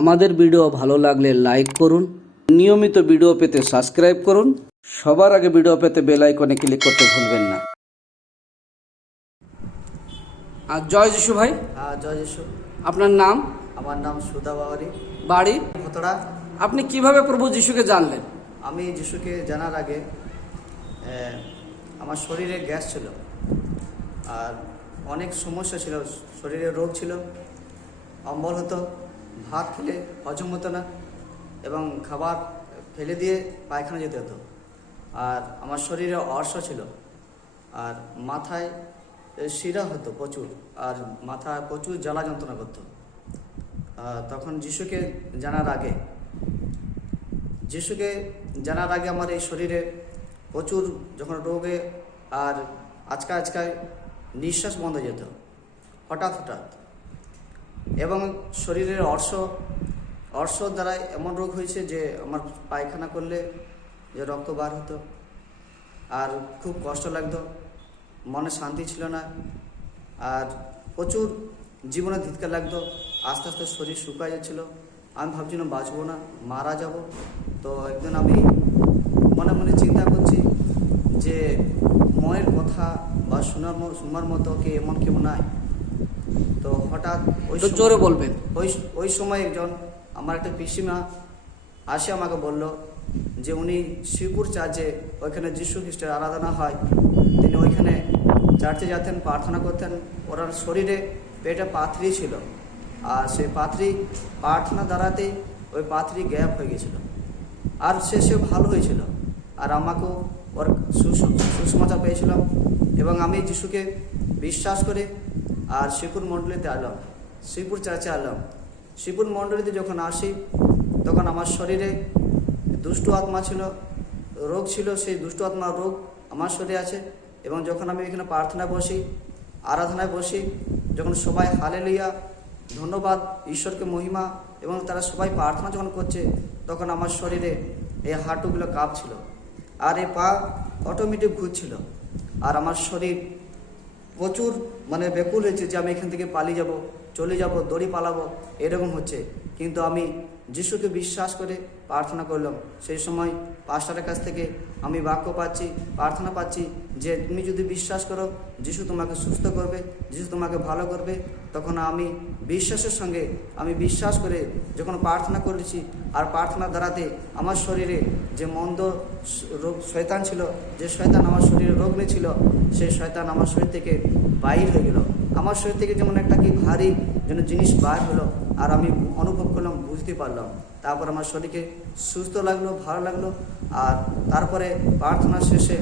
আমাদের ভিডিও ভালো লাগলে লাইক করুন। নিয়মিত ভিডিও পেতে সাবস্ক্রাইব করুন। সবার আগে ভিডিও পেতে বেল আইকনে ক্লিক করতে ভুলবেন না। আর জয় যিশু ভাই। হ্যাঁ জয় যিশু। আপনার নাম? আমার নাম সুধা বাওয়ারি বাড়ি? ভতড়া আপনি কীভাবে প্রভু যিশুকে জানলেন? আমি যিশুকে জানার আগে আমার শরীরে গ্যাস ছিল। আর অনেক সমস্যা ছিল শরীরে রোগ ছিল অম্বল হতো। ভাত খেলে হজম হতো না এবং খাবার ফেলে দিয়ে পায়খানা যেতে হতো। আর আমার শরীরে অর্শ ছিল আর মাথায় শিরা হতো প্রচুর আর মাথায় প্রচুর জ্বালা যন্ত্রণা করতো। তখন যিশুকে জানার আগে, যিশুকে জানার আগে আমার এই শরীরে প্রচুর যখন রোগে আর আজকা আজকায় নিঃশ্বাস বন্ধ যেত। হঠাৎ হঠাৎ এবং শরীরের অর্শ অর্শ দ্বারা এমন রোগ হয়েছে যে আমার পায়খানা করলে যে রক্ত বার হতো। আর খুব কষ্ট লাগতো, মনে শান্তি ছিল না। আর প্রচুর জীবনে ধিৎকার লাগতো, আস্তে আস্তে শরীর শুকায় যাচ্ছিল। আমি ভাবছিলাম বাঁচবো না, মারা যাব। তো একদিন আমি মনে মনে চিন্তা করছি যে ময়ের কথা বা শোনার শোনার মতো কে এমন কেউ নাই। তো হঠাৎ ওই জোরে বলবেন। ওই ওই সময় একজন আমার একটা পিসিমা আসে আমাকে বলল যে উনি শিবপুর চার্চে ওইখানে যীশু খ্রিস্টের আরাধনা হয়। তিনি ওইখানে চার্চে যেতেন প্রার্থনা করতেন। ওনার শরীরে পেটে পাথরি ছিল। আর সেই পাথরি প্রার্থনা দ্বারাতেই ওই পাথরি গ্যাপ হয়ে গেছিল। আর সে সে ভালো হয়েছিল। আর আমাকেও ওর সুস- সুসমাচার পেয়েছিলাম। এবং আমি যিশুকে বিশ্বাস করে আর শিবপুর মণ্ডলীতে এলাম শিবপুর চার্চে এলাম শিবপুর মণ্ডলীতে যখন আসি, তখন আমার শরীরে দুষ্ট আত্মা ছিল, রোগ ছিল, সেই দুষ্ট আত্মার রোগ আমার শরীরে আছে এবং যখন আমি এখানে প্রার্থনায় বসি, আরাধনায় বসি, যখন সবাই হালে লইয়া ধন্যবাদ, ঈশ্বরকে মহিমা এবং তারা সবাই প্রার্থনা যখন করছে, তখন আমার শরীরে এই হাঁটুগুলো কাঁপছিল। আর এই পা অটোমেটিক ঘুরছিল। আর আমার শরীর প্রচুর মানে ব্যাকুল হয়েছে যে আমি এখান থেকে পালিয়ে যাব, চলে যাব, দড়ি পালাবো, এরকম হচ্ছে। কিন্তু আমি যিশুকে বিশ্বাস করে প্রার্থনা করলাম। সেই সময় পাস্টারের কাছ থেকে আমি বাক্য পাচ্ছি, প্রার্থনা পাচ্ছি যে, তুমি যদি বিশ্বাস করো যিশু তোমাকে সুস্থ করবে, যিশু তোমাকে ভালো করবে, তখন আমি বিশ্বাসের সঙ্গে, আমি বিশ্বাস করে যখন প্রার্থনা করেছি আর প্রার্থনা দ্বারাতে আমার শরীরে যে মন্দ রোগ, শয়তান ছিল, যে শয়তান আমার শরীরে রোগ নিয়েছিল সেই শয়তান আমার শরীর থেকে বাইর হয়ে গেল। আমার শরীর থেকে যেমন একটা কি ভারী যেন জিনিস বার হলো, আর আমি অনুভব করলাম, বুঝতে পারলাম। তারপর আমার শরীরকে সুস্থ লাগল, ভালো লাগল, আর তারপরে প্রার্থনা শেষে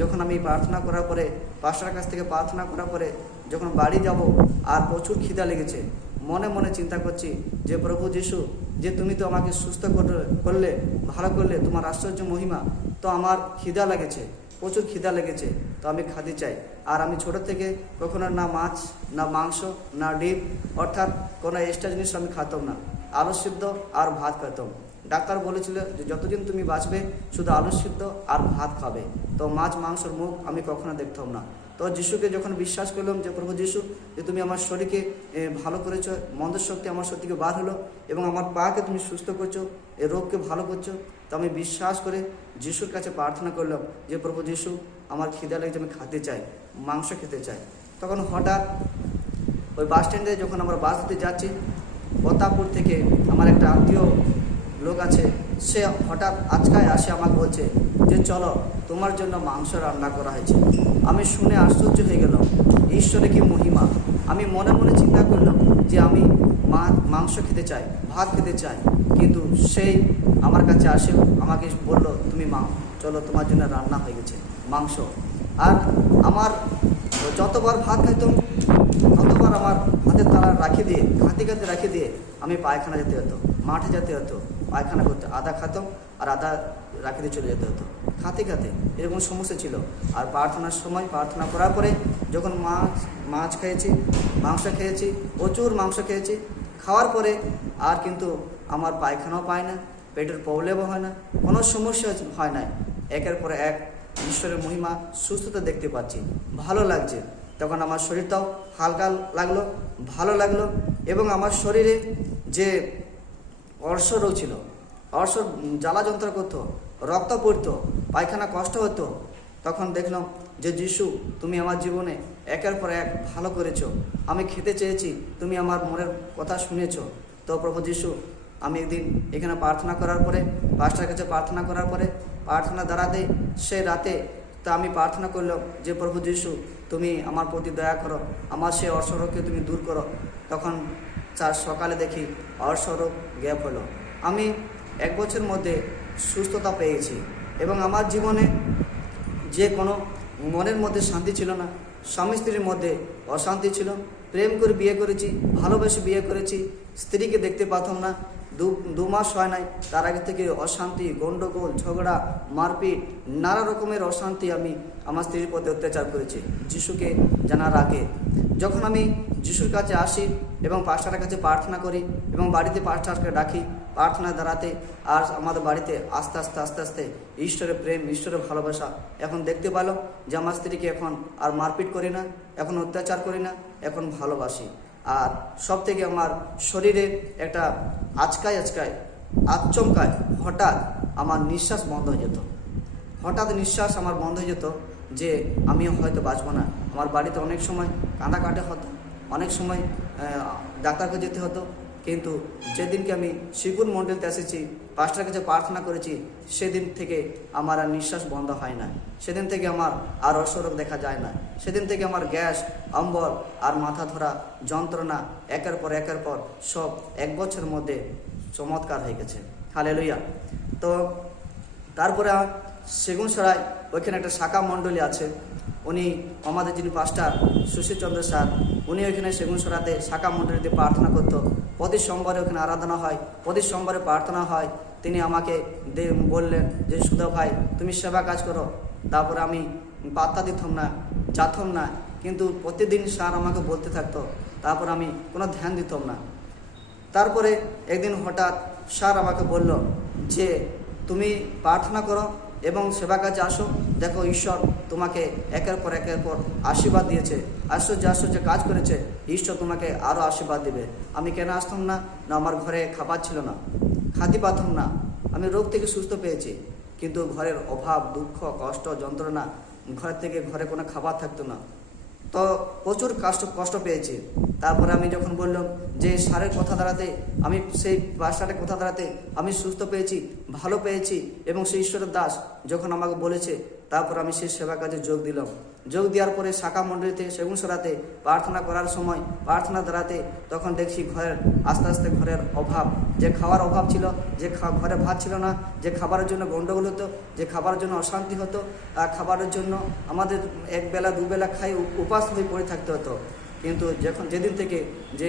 যখন আমি প্রার্থনা করার পরে, পাঁচটার কাছ থেকে প্রার্থনা করার পরে যখন বাড়ি যাব, আর প্রচুর খিদা লেগেছে, মনে মনে চিন্তা করছি যে, প্রভু যিশু, যে তুমি তো আমাকে সুস্থ করলে ভালো করলে, তোমার আশ্চর্য মহিমা, তো আমার খিদা লেগেছে। প্রচুর খিদা লেগেছে, তো আমি খাদি চাই। আর আমি ছোট থেকে কখনো না মাছ, না মাংস, না ডিম, অর্থাৎ কোনো এক্সট্রা জিনিস আমি খাতাম না। আলু সিদ্ধ আর ভাত খেতাম। ডাক্তার বলেছিল যে যতদিন তুমি বাঁচবে, শুধু আলু সিদ্ধ আর ভাত খাবে। তো মাছ, মাংসর মুখ আমি কখনো দেখতাম না। তো যিশুকে যখন বিশ্বাস করলাম যে প্রভু যিশু, যে তুমি আমার শরীরকে ভালো করেছ, মন্দ শক্তি আমার থেকে বার হলো এবং আমার পাকে তুমি সুস্থ করছ এই রোগকে ভালো করছ, তো আমি বিশ্বাস করে যিশুর কাছে প্রার্থনা করলাম যে প্রভু যিশু, আমার খিদা লেগেছে, আমি খেতে চাই, মাংস খেতে চাই। তখন হঠাৎ ওই বাস স্ট্যান্ডে যখন আমরা বাস দিতে যাচ্ছি, প্রতাপপুর থেকে আমার একটা আত্মীয় লোক আছে, সে হঠাৎ আজকায় আসে আমাকে বলছে যে চলো, তোমার জন্য মাংস রান্না করা হয়েছে। আমি শুনে আশ্চর্য হয়ে গেলাম, ঈশ্বরে কি মহিমা? আমি মনে মনে চিন্তা করলাম যে আমি মা মাংস খেতে চাই, ভাত খেতে চাই, কিন্তু সেই আমার কাছে আসে, আমাকে বলল, তুমি মা, চলো, তোমার জন্য রান্না হয়ে গেছে, মাংস। আর আমার যতবার ভাত খাইতাম, ততবার আমার হাতের তালা রাখি দিয়ে খাতে খাতে রাখি দিয়ে আমি পায়খানা যেতে হতো, মাঠে যেতে হতো, পায়খানা করতে, আদা খাতাম আর আদা রাখি দিয়ে চলে যেতে হতো। খাতে খাতে এরকম সমস্যা ছিল। আর প্রার্থনার সময় প্রার্থনা করার পরে যখন মাছ মাছ খেয়েছি, মাংস খেয়েছি, প্রচুর মাংস খেয়েছি, খাওয়ার পরে আর কিন্তু আমার পায়খানাও পায় না, পেটের প্রবলেমও হয় না, কোনো সমস্যা হয় না একের পর এক ঈশ্বরের মহিমা, সুস্থতা দেখতে পাচ্ছি। ভালো লাগছে। তখন আমার শরীরটাও হালকা লাগল, ভালো লাগল এবং আমার শরীরে যে অর্শ রোগ ছিল অর্শ জ্বালা যন্ত্রণা করতো রক্ত পড়তো, পায়খানা কষ্ট হতো। তখন দেখলাম যে, যিশু, তুমি আমার জীবনে একের পর এক ভালো করেছ। আমি খেতে চেয়েছি, তুমি আমার মনের কথা শুনেছো। তো প্রভু যিশু, আমি একদিন এখানে প্রার্থনা করার পরে পাঁচটার কাছে প্রার্থনা করার পরে, প্রার্থনা দাঁড়াতে সে রাতে তা আমি প্রার্থনা করলাম যে, প্রভু যিশু, তুমি আমার প্রতি দয়া করো, আমার সে অর্শরোগকে তুমি দূর করো। তখন চার সকালে দেখি অর্শরোগ গ্যাপ হলো। আমি এক বছরের মধ্যে সুস্থতা পেয়েছি। এবং আমার জীবনে যে কোনো মনের মধ্যে শান্তি ছিল না, স্বামী স্ত্রীর মধ্যে অশান্তি ছিল, প্রেম করে বিয়ে করেছি, ভালোবেসে বিয়ে করেছি, স্ত্রীকে দেখতে পাতাম না, দু দু মাস হয় নাই, তার আগে থেকে অশান্তি গণ্ডগোল ঝগড়া, মারপিট, নানা রকমের অশান্তি আমি আমার স্ত্রীর প্রতি অত্যাচার করেছি যিশুকে জানার আগে। যখন আমি যিশুর কাছে আসি এবং পাস্টারের কাছে প্রার্থনা করি এবং বাড়িতে পাস্টারকে ডাকি প্রার্থনা দাঁড়াতে আর আমাদের বাড়িতে আস্তে আস্তে আস্তে আস্তে ঈশ্বরের প্রেম, ঈশ্বরের ভালোবাসা এখন দেখতে পেলাম যে আমার স্ত্রীকে এখন আর মারপিট করি না, এখন অত্যাচার করি না, এখন ভালোবাসি। আর সব থেকে আমার শরীরে একটা আচকায় আচকায়, আচমকায় হঠাৎ আমার নিঃশ্বাস বন্ধ হয়ে যেত। হঠাৎ নিঃশ্বাস আমার বন্ধ হয়ে যেত যে আমিও হয়তো বাঁচবো না। আমার বাড়িতে অনেক সময় কাঁদা কাটে হতো, অনেক সময় ডাক্তারকে যেতে হতো কিন্তু যেদিনকে আমি শিকুর মণ্ডলতে এসেছি পাঁচটার কাছে প্রার্থনা করেছি, সেদিন থেকে আমার আর নিঃশ্বাস বন্ধ হয় না সেদিন থেকে আমার আর অসরোগ দেখা যায় না সেদিন থেকে আমার গ্যাস, অম্বল আর মাথা ধরা, যন্ত্রণা একের পর একের পর সব এক বছরের মধ্যে চমৎকার হয়ে গেছে। হালে লইয়া তো তারপরে সেগুন সরাই, ওইখানে একটা শাখা মণ্ডলী আছে। উনি আমাদের যিনি পাস্টার সুশীল চন্দ্র স্যার উনি ওইখানে সেগুন সরাতে শাখা মণ্ডলীতে প্রার্থনা করতো। প্রতি সোমবারে ওখানে আরাধনা হয়। প্রতি সোমবারে প্রার্থনা হয়। তিনি আমাকে বললেন যে, সুধা ভাই, তুমি সেবা কাজ করো। তারপরে আমি পাত্তা দিতাম না যাতাম না। কিন্তু প্রতিদিন স্যার আমাকে বলতে থাকতো। তারপর আমি কোনো ধ্যান দিতাম না। তারপরে একদিন হঠাৎ স্যার আমাকে বলল যে, তুমি প্রার্থনা করো এবং সেবা কাজে আসো। দেখো, ঈশ্বর তোমাকে একের পর একের পর আশীর্বাদ দিয়েছে। আশ্চর্য আশ্চর্য কাজ করেছে। ঈশ্বর তোমাকে আরও আশীর্বাদ দিবে। আমি কেন আসতাম না? না, আমার ঘরে খাবার ছিল না। খাদি পাতাম না। আমি রোগ থেকে সুস্থ পেয়েছি। কিন্তু ঘরের অভাব, দুঃখ, কষ্ট, যন্ত্রণা, ঘর থেকে ঘরে কোনো খাবার থাকতো না। তো প্রচুর কষ্ট কষ্ট পেয়েছি। তারপরে আমি যখন বললাম যে সারের কথা দাঁড়াতে, আমি সেই বাসারের কথা দাঁড়াতে আমি সুস্থ পেয়েছি, ভালো পেয়েছি এবং সেই ঈশ্বরের দাস যখন আমাকে বলেছে তারপর আমি সেই সেবা কাজে যোগ দিলাম। যোগ দেওয়ার পরে শাখা মন্ডলিতে, সেগুন সরাতে, প্রার্থনা করার সময় প্রার্থনা দাঁড়াতে তখন দেখছি ঘরের আস্তে আস্তে ঘরের অভাব। যে খাওয়ার অভাব ছিল, যে ঘরে ভাত ছিল না, যে খাবারের জন্য গণ্ডগোল হতো, যে খাবারের জন্য অশান্তি হতো আর খাবারের জন্য আমাদের এক বেলা, দুবেলা খাই, উপ- উপাস হয়ে পড়ে থাকতে হতো। কিন্তু যখন যেদিন থেকে যে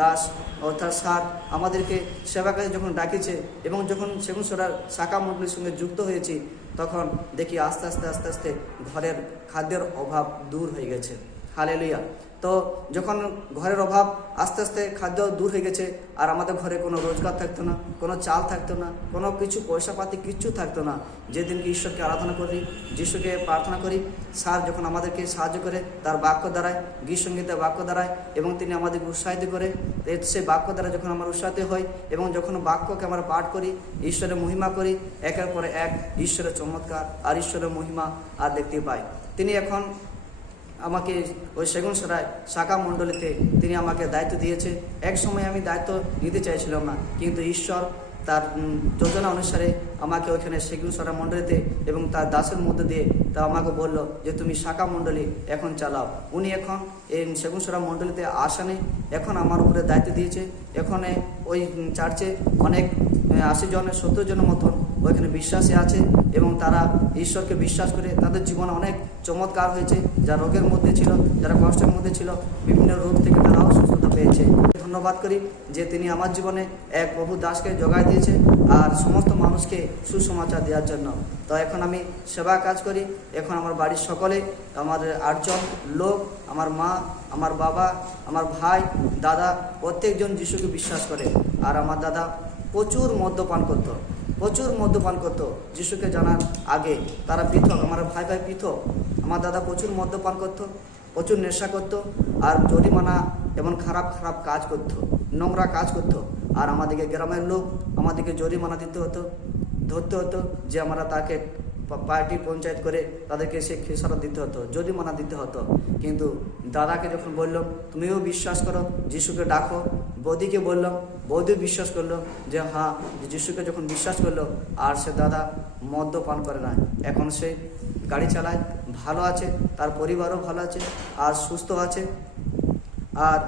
দাস অর্থাৎ সার আমাদেরকে সেবা কাজে যখন ডাকিছে এবং যখন সেগুন সরার শাখা মণ্ডলীর সঙ্গে যুক্ত হয়েছি, তখন দেখি আস্তে আস্তে আস্তে আস্তে ঘরের খাদ্যের অভাব দূর হয়ে গেছে। হালেলুয়া। তো যখন ঘরের অভাব আস্তে আস্তে খাদ্য দূর হয়ে গেছে, আর আমাদের ঘরে কোনো রোজগার থাকতো না, কোনো চাল থাকতো না, কোনো কিছু পয়সা পাতি কিচ্ছু থাকতো না, যেদিনকে ঈশ্বরকে আরাধনা করি, যিশুকে প্রার্থনা করি, স্যার যখন আমাদেরকে সাহায্য করে, তার বাক্য দ্বারায় গীত সঙ্গীতের বাক্য দ্বারায়, এবং তিনি আমাদেরকে উৎসাহিত করে সেই বাক্য দ্বারা যখন আমরা উৎসাহিত হই, এবং যখন বাক্যকে আমরা পাঠ করি, ঈশ্বরের মহিমা করি, একের পরে এক ঈশ্বরের চমৎকার আর ঈশ্বরের মহিমা আর দেখতে পাই। তিনি এখন আমাকে ওই সেগুন সরাই শাখা মণ্ডলীতে তিনি আমাকে দায়িত্ব দিয়েছে। এক সময় আমি দায়িত্ব নিতে চাইছিলাম না, কিন্তু ঈশ্বর তার যোজনা অনুসারে আমাকে ওইখানে সেগুন সরা মণ্ডলীতে এবং তার দাসের মধ্যে দিয়ে তা আমাকে বলল যে, তুমি শাখা মণ্ডলী এখন চালাও। উনি এখন এই সেগুন সরা মণ্ডলীতে আসানে এখন আমার উপরে দায়িত্ব দিয়েছে। এখানে ওই চার্চে অনেক আশি জনের, সত্তর জনের মতন ওইখানে বিশ্বাসী আছে এবং তারা ঈশ্বরকে বিশ্বাস করে তাদের জীবন অনেক চমৎকার হয়েছে। যা রোগের মধ্যে ছিল, যারা কষ্টের মধ্যে ছিল, বিভিন্ন রোগ থেকে তারাও সুস্থতা পেয়েছে। ধন্যবাদ করি যে তিনি আমার জীবনে এক প্রভু দাসকে জোগায় দিয়েছে আর সমস্ত মানুষকে সুসমাচার দেওয়ার জন্য। তো এখন আমি সেবা কাজ করি। এখন আমার বাড়ির সকলে, আমার আটজন লোক, আমার মা, আমার বাবা, আমার ভাই, দাদা, প্রত্যেকজন যিশুকে বিশ্বাস করে। আর আমার দাদা প্রচুর মদ্যপান করতো। প্রচুর মদ্যপান করতো। যিশুকে জানার আগে তারা পৃথক, আমার ভাই ভাই পৃথক, আমার দাদা প্রচুর মদ্যপান করতো, প্রচুর নেশা করতো, আর জরিমানা এমন খারাপ খারাপ কাজ করতো, নোংরা কাজ করতো। আর আমাদেরকে গ্রামের লোক আমাদেরকে জরিমানা দিতে হতো, ধরতে হতো যে আমরা তাকে পার্টি পঞ্চায়েত করে তাদেরকে সে খেসারত দিতে হতো যদি মানা দিতে হতো। কিন্তু দাদাকে যখন বললাম তুমিও বিশ্বাস করো, যিশুকে ডাকো। বৌদিকে বললাম বৌদিও বিশ্বাস করল যে হ্যাঁ যিশুকে যখন বিশ্বাস করল, আর সে দাদা মদ্যপান করে না। এখন সে গাড়ি চালায়, ভালো আছে, তার পরিবারও ভালো আছে, আর সুস্থ আছে। আর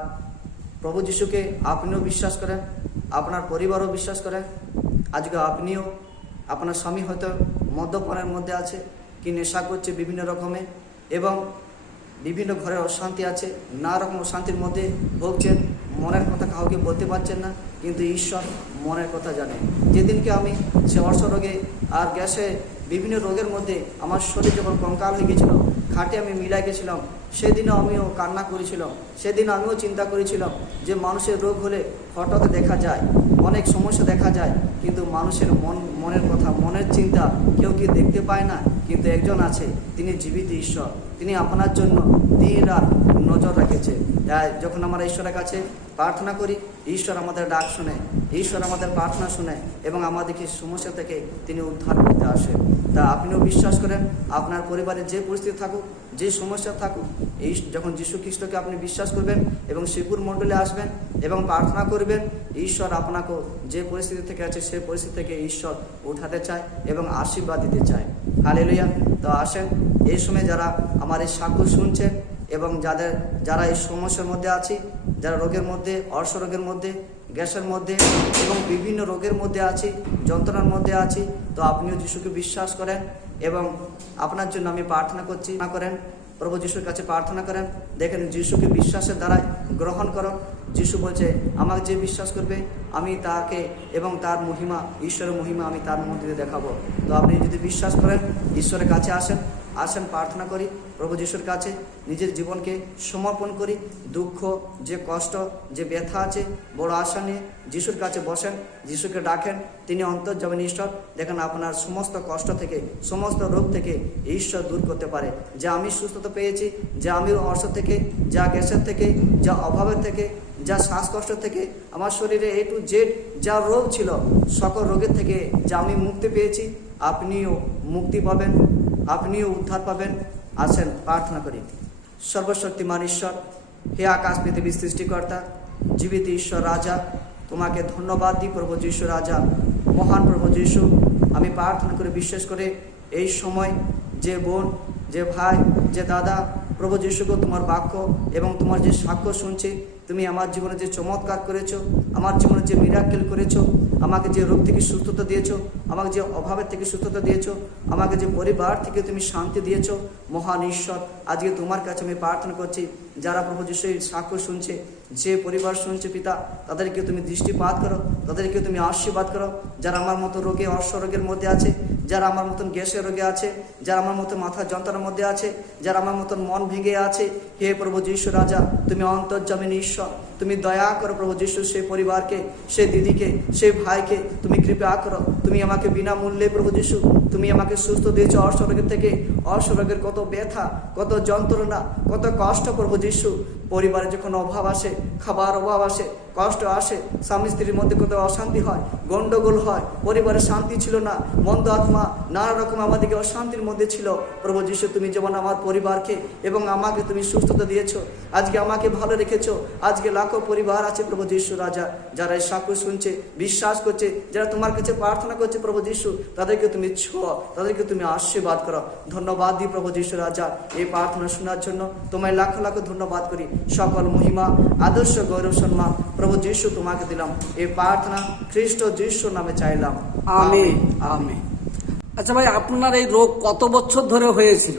প্রভু যিশুকে আপনিও বিশ্বাস করেন, আপনার পরিবারও বিশ্বাস করেন। আজকে আপনিও, আপনার স্বামী হয়তো মদ্যপানের মধ্যে আছে, কি নেশা করছে বিভিন্ন রকমে এবং বিভিন্ন ঘরে অশান্তি আছে নানা রকম অশান্তির মধ্যে ভোগছেন, মনের কথা কাউকে বলতে পারছেন না, কিন্তু ঈশ্বর মনের কথা জানে। যেদিনকে আমি সে অর্শরোগে আর গ্যাসে বিভিন্ন রোগের মধ্যে আমার শরীর যখন কঙ্কাল হয়ে গেছিল খাটে আমি মিলাই গেছিলাম সেদিনও আমিও কান্না করেছিলাম। সেদিন আমিও চিন্তা করেছিলাম যে মানুষের রোগ হলে হঠাৎ দেখা যায়, অনেক সমস্যা দেখা যায়, কিন্তু মানুষের মন, মনের কথা, মনের চিন্তা কেউ কি দেখতে পায় না, কিন্তু একজন আছে, তিনি জীবিত ঈশ্বর। তিনি আপনার জন্য দিন রাত নজর রেখেছে। তাই যখন আমরা ঈশ্বরের কাছে প্রার্থনা করি, ঈশ্বর আমাদের ডাক শুনে, ঈশ্বর আমাদের প্রার্থনা শুনে এবং আমাদেরকে সমস্যা থেকে তিনি উদ্ধার করতে আসে। তা আপনিও বিশ্বাস করেন, আপনার পরিবারে যে পরিস্থিতি থাকুক যে সমস্যা থাকুক, এই যখন যীশু খ্রিস্টকে আপনি বিশ্বাস করবেন এবং শিবুর মণ্ডলে আসবেন এবং প্রার্থনা করবেন, ঈশ্বর আপনাকে যে পরিস্থিতি থেকে আছে সেই পরিস্থিতি থেকে ঈশ্বর উঠাতে চায় এবং আশীর্বাদ দিতে চায়। হালে লইয়া তো আসেন, এই সময় যারা আমার এই সাক্ষ্য শুনছেন এবং যাদের, যারা এই সমস্যার মধ্যে আছি, যারা রোগের মধ্যে অর্শ রোগের মধ্যে, গ্যাসের মধ্যে এবং বিভিন্ন রোগের মধ্যে আছি, যন্ত্রণার মধ্যে আছি, তো আপনিও যিশুকে বিশ্বাস করেন। এবং আপনার জন্য আমি প্রার্থনা করছি না করেন, প্রভু যিশুর কাছে প্রার্থনা করেন। দেখেন যিশুকে বিশ্বাসের দ্বারা গ্রহণ করো। যিশু বলছে, আমাকে যে বিশ্বাস করবে, আমি তাকে এবং তার মহিমা, ঈশ্বরের মহিমা আমি তার মধ্যে দেখাবো। তো আপনি যদি বিশ্বাস করেন, ঈশ্বরের কাছে আসেন আসেন, প্রার্থনা করি, প্রভু যিশুর কাছে নিজের জীবনকে সমর্পণ করি। দুঃখ, যে কষ্ট, যে ব্যথা আছে, বড় আশা নিয়ে যিশুর কাছে বসেন, যিশুকে ডাকেন, তিনি অন্তর যাবেন ঈশ্বর দেখেন, আপনার সমস্ত কষ্ট থেকে, সমস্ত রোগ থেকে ঈশ্বর দূর করতে পারে। যে আমি সুস্থতা পেয়েছি, যে আমি অর্শ থেকে, যা গ্যাসের থেকে, যা অভাবের থেকে, যা শ্বাসকষ্ট থেকে, আমার শরীরে এ টু জেড যা রোগ ছিল, সকল রোগের থেকে যা আমি মুক্তি পেয়েছি, আপনিও মুক্তি পাবেন। আপনিও উদ্ধার পাবেন। আছেন প্রার্থনা করি। সর্বশক্তিমান ঈশ্বর, হে আকাশ পৃথিবীর সৃষ্টিকর্তা, জীবিত ঈশ্বর রাজা, তোমাকে ধন্যবাদ দিই প্রভু যীশু রাজা, মহান প্রভু যীশু। আমি প্রার্থনা করে বিশ্বাস করে এই সময় যে বোন, যে ভাই, যে দাদা, প্রভু যিশুকে তোমার বাক্য এবং তোমার যে সাক্ষ্য শুনছি, তুমি আমার জীবনে যে চমৎকার করেছ, আমার জীবনে যে মিরাক্কেল করেছ আমাকে যে রোগ থেকে সুস্থতা দিয়েছ, আমাকে যে অভাবের থেকে সুস্থতা দিয়েছ, আমাকে যে পরিবার থেকে তুমি শান্তি দিয়েছ, মহান ঈশ্বর, আজকে তোমার কাছে আমি প্রার্থনা করছি, যারা প্রভু যিশু এই সাক্ষ্য শুনছে, যে পরিবার শুনছে পিতা, তাদেরকে তুমি দৃষ্টিপাত করো, তাদেরকে তুমি আশীর্বাদ করো, যারা আমার মতো রোগে অর্শ রোগের মধ্যে আছে, যারা আমার মতন গ্যাসের রোগে আছে, যারা আমার মতো মাথা যন্ত্রণার মধ্যে আছে, যারা আমার মতন মন ভেঙে আছে, হে প্রভু যীশু রাজা, তুমি অন্তর্জামিনী ঈশ্বর তুমি দয়া করো প্রভু যিশু সেই পরিবারকে, সে দিদিকে, সে ভাইকে, তুমি কৃপা করো। তুমি আমাকে বিনামূল্যে প্রভু যিশু, তুমি আমাকে সুস্থ দিয়েছ। অসরোগের থেকে অসরোগের কত ব্যথা, কত যন্ত্রণা, কত কষ্ট প্রভু যিশু। পরিবারে যখন অভাব আসে, খাবার অভাব আসে কষ্ট আসে, স্বামী স্ত্রীর মধ্যে কোথাও অশান্তি হয়, গন্ডগোল হয়, পরিবারে শান্তি ছিল না, মন্দ আত্মা, নানা রকম আমাদেরকে অশান্তির মধ্যে ছিল। প্রভু যিশু, তুমি যেমন আমার পরিবারকে এবং আমাকে তুমি সুস্থতা দিয়েছ, আজকে আমাকে ভালো রেখেছো, আজকে লাখো পরিবার আছে প্রভু যিশু রাজা, যারা এই সাক্ষ্য শুনছে, বিশ্বাস করছে, যারা তোমার কাছে প্রার্থনা করছে প্রভু যিশু, তাদেরকে তুমি ছোঁয়া তাদেরকে তুমি আশীর্বাদ করো ধন্যবাদ দিই প্রভু যিশু রাজা, এই প্রার্থনা শোনার জন্য তোমায় লাখো লাখো ধন্যবাদ করি। সকল মহিমা, আদর্শ, গৌরব, সম্মান প্রভু যিশু তোমাকে দিলাম। এই প্রার্থনা খ্রিস্ট যিশু নামে চাইলাম। আমি আমি আচ্ছা ভাই আপনার এই রোগ কত বছর ধরে হয়েছিল?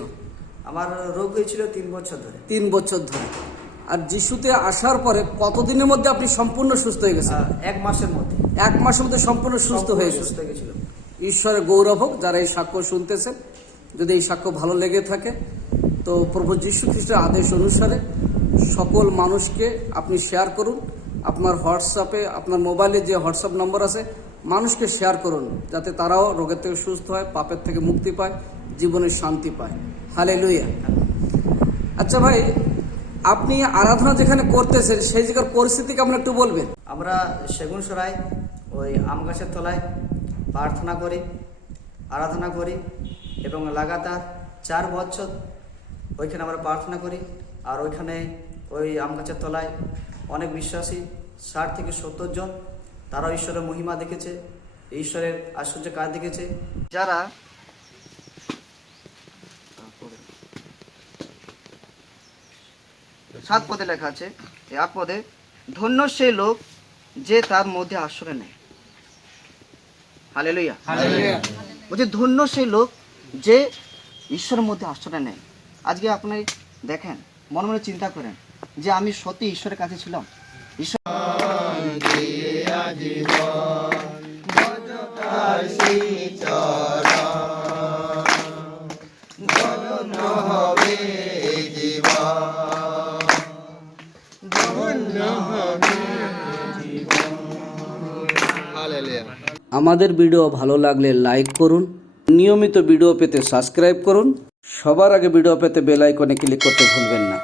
আমার রোগ হয়েছিল তিন বছর ধরে। তিন বছর ধরে। আর যিশুতে আসার পরে কতদিনের মধ্যে আপনি সম্পূর্ণ সুস্থ হয়ে গেছেন? এক মাসের মধ্যে। এক মাসের মধ্যে সম্পূর্ণ সুস্থ হয়ে সুস্থ হয়ে গেছিল ঈশ্বরের গৌরব হোক যারা এই সাক্ষ্য শুনতেছেন যদি এই সাক্ষ্য ভালো লেগে থাকে তো প্রভু যীশু খ্রিস্টের আদেশ অনুসারে সকল মানুষকে আপনি শেয়ার করুন। আপনার হোয়াটসঅ্যাপে, আপনার মোবাইলে যে হোয়াটসঅ্যাপ নম্বর আছে, মানুষকে শেয়ার করুন, যাতে তারাও রোগের থেকে সুস্থ হয়, পাপের থেকে মুক্তি পায় জীবনের শান্তি পায়। হালে লুইয়া আচ্ছা ভাই, আপনি আরাধনা যেখানে করতেছেন, সেই জায়গার পরিস্থিতি কেমন একটু বলবেন? আমরা সেগুন সরাই, ওই আম গাছের তলায় প্রার্থনা করি, আরাধনা করি, এবং লাগাতার চার বছর ওইখানে আমরা প্রার্থনা করি, আর ওইখানে ওই আম গাছের তলায় অনেক বিশ্বাসী ষাট থেকে সত্তর জন তারাও ঈশ্বরের মহিমা দেখেছে ঈশ্বরের আশ্চর্য কাজ দেখেছে। যারা সাত পদে লেখা আছে এই আট পদে ধন্য সেই লোক যে তার মধ্যে আশ্রয় নেয়। হালে লইয়া বলছে ধন্য সেই লোক যে ঈশ্বরের মধ্যে আশ্রয় নেয়। আজকে আপনি দেখেন মনে মনে চিন্তা করেন যে আমি সত্যি ঈশ্বরের কাছে ছিলাম। আমাদের ভিডিও ভালো লাগলে লাইক করুন। নিয়মিত ভিডিও পেতে সাবস্ক্রাইব করুন। সবার আগে ভিডিও পেতে বেল আইকনে ক্লিক করতে ভুলবেন না।